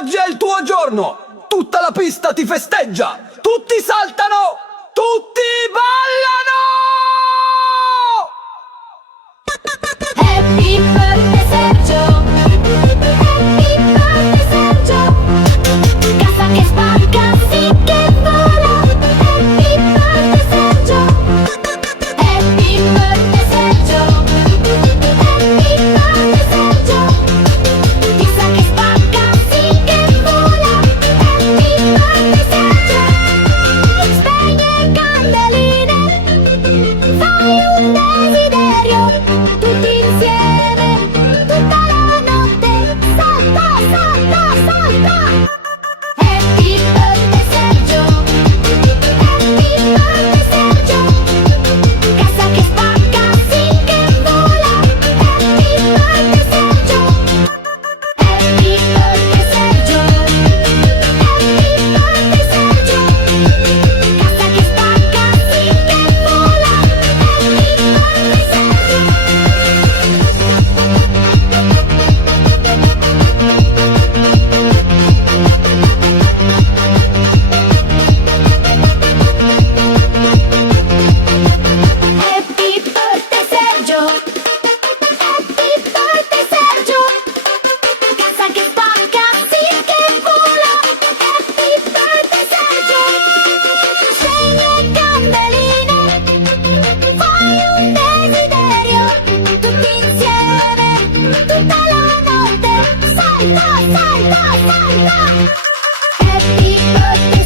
Oggi è il tuo giorno! Tutta la pista ti festeggia! Tutti saltano! Tutti ballano! Happy birthday Sergio, happy birthday Sergio, casa che spacca sì che vola. Happy birthday Sergio, happy birthday Sergio, happy birthday Sergio, chissà che spacca sì che vola. Happy birthday Sergio, spegne candeline, fai un desiderio, tutti insieme, tutta la notte, salta, salta, salta. Happy birthday Sergio, happy birthday Sergio, casa che spacca sì che vola. Happy birthday Sergio, happy birthday Sergio, happy birthday Sergio, casa che spacca sì che vola. Happy birthday Sergio. Happy birthday Sergio, happy birthday Sergio, casa che spacca sì che vola. Happy birthday Sergio, spegne candeline, fai un desiderio, tutti insieme, tutta la notte, salta, salta, salta. Happy birthday